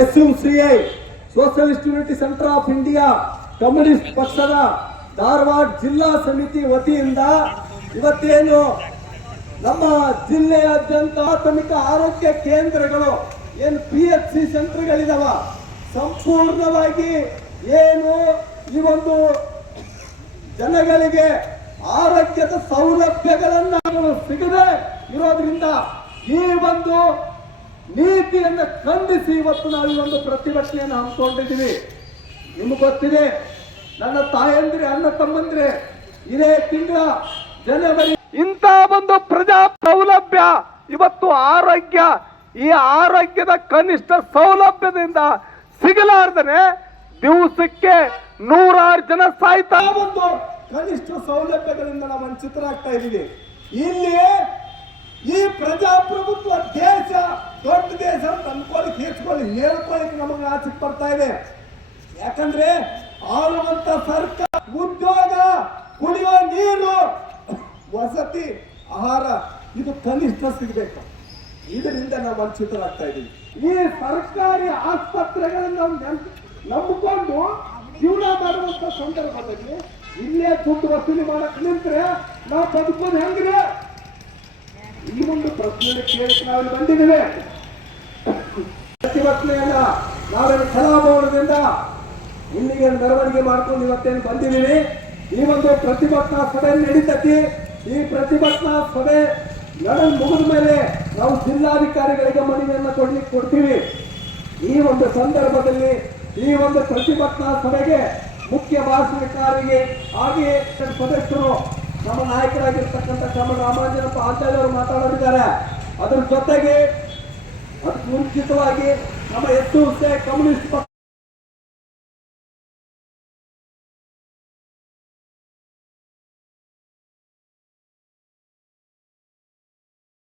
S U C I socialist unity centre of India, communist ಪಕ್ಷದ ಧಾರವಾಡ ಜಿಲ್ಲಾ ಸಮಿತಿ ವತಿಯಿಂದ ಇವತ್ತೇನು ನಮ್ಮ ಜಿಲ್ಲೆಯಾದ್ಯಂತ ಪ್ರಾಥಮಿಕ ಆರೋಗ್ಯ ಕೇಂದ್ರಗಳು, ಏನು ಪಿ ಎಚ್ ಸಿ ಸೆಂಟರ್ಗಳಿದಾವ, ಸಂಪೂರ್ಣವಾಗಿ ಏನು ಈ ಒಂದು ಜನಗಳಿಗೆ ಆರೋಗ್ಯದ ಸೌಲಭ್ಯಗಳನ್ನು ಸಿಗದೆ ಇರೋದ್ರಿಂದ ಈ ಒಂದು ನೀತಿಯನ್ನು ಖಂಡಿಸಿ ಇವತ್ತು ನಾವು ಒಂದು ಪ್ರತಿಭಟನೆಯನ್ನು ಹಮ್ಮಿಕೊಂಡಿದ್ದೀವಿ. ನಿಮ್ಗೆ ಗೊತ್ತಿದೆ, ನನ್ನ ತಾಯಂದ್ರೆ, ಅಣ್ಣ ತಮ್ಮಂದ್ರೆ, ಇದೇ ತಿಂಗಳ ಜನವರಿ ಇಂಥ ಒಂದು ಪ್ರಜಾ ಸೌಲಭ್ಯ, ಇವತ್ತು ಆರೋಗ್ಯ, ಈ ಆರೋಗ್ಯದ ಕನಿಷ್ಠ ಸೌಲಭ್ಯದಿಂದ ಸಿಗಲಾರ್ದನೆ ದಿವಸಕ್ಕೆ ನೂರಾರು ಜನ ಸಾಯ್ತಾ ಒಂದು ಕನಿಷ್ಠ ಸೌಲಭ್ಯಗಳಿಂದ ನಾವು ವಂಚಿತರಾಗ್ತಾ ಇದ್ದೀವಿ. ಇಲ್ಲಿ ಪ್ರಜಾಪ್ರಭುತ್ವ ದೇಶ ದೊಡ್ಡ ದೇಶ ಅಂತ ಅನ್ಕೊಳ್ಳಿ ತೀರ್ಸ್ಕೊಳ್ಳಿ ಹೇಳ್ಕೊಳ್ಳಿಕ್ಕೆ ನಮಗೆ ಆಚೆ ಬರ್ತಾ ಇದೆ. ಯಾಕಂದ್ರೆ ಆಳುವಂತ ಸರ್ಕಾರ, ಉದ್ಯೋಗ, ಕುಡಿಯುವ ನೀರು, ವಸತಿ, ಆಹಾರ, ಇದು ಕನಿಷ್ಠ ಸಿಗಬೇಕು. ಇದರಿಂದ ನಾವು ವಂಚಿತರಾಗ್ತಾ ಇದ್ದೀವಿ ಈ ಸರ್ಕಾರಿ ಆಸ್ಪತ್ರೆಗಳನ್ನ ನಂಬಿಕೊಂಡು ಜೀವನ ಮಾಡುವಂತ ಸಂದರ್ಭದಲ್ಲಿ ಇಲ್ಲೇ ದುಡ್ಡು ವಸೂಲಿ ಮಾಡಕ್ ನಿಂತ್ರೆ ನಾವು ಬದುಕೋದು ಹೆಂಗ್ರೆ? ಕೇಳಕ್ಕೆ ನಾವು ಬಂದಿದ್ದೀವಿ. ಪ್ರತಿಭಟನೆಯನ್ನ ನಾವೇನು ಕಲಾಭವನದಿಂದ ಇಲ್ಲಿಗೆ ಮೆರವಣಿಗೆ ಮಾಡ್ಕೊಂಡು ಇವತ್ತೇನು ಬಂದಿದ್ದೀವಿ. ಈ ಒಂದು ಪ್ರತಿಭಟನಾ ಸಭೆ ನಡೀತತಿ ಈ ಪ್ರತಿಭಟನಾ ಸಭೆ ನಡೆದು ಮುಗಿದ ಮೇಲೆ ನಾವು ಜಿಲ್ಲಾಧಿಕಾರಿಗಳಿಗೆ ಮನವಿಯನ್ನು ಕೊಡ್ಲಿಕ್ಕೆ ಕೊಡ್ತೀವಿ. ಈ ಒಂದು ಸಂದರ್ಭದಲ್ಲಿ ಈ ಒಂದು ಪ್ರತಿಭಟನಾ ಸಭೆಗೆ ಮುಖ್ಯ ಭಾಷಣಕಾರಿಗೆ ಹಾಗೆ ಸದಸ್ಯರು ನಮ್ಮ ನಾಯಕರಾಗಿರ್ತಕ್ಕಂಥ ನಮ್ಮ ರಾಮಾಂಜನಪ್ಪ ಆಚಾರ್ಯ ಅವರು ಅದರ ಜೊತೆಗೆ ಅದಕ್ಕೆ ಮುಂಚಿತವಾಗಿ ನಮ್ಮ ಎತ್ತು ಕಮ್ಯುನಿಸ್ಟ್ ಪಕ್ಷ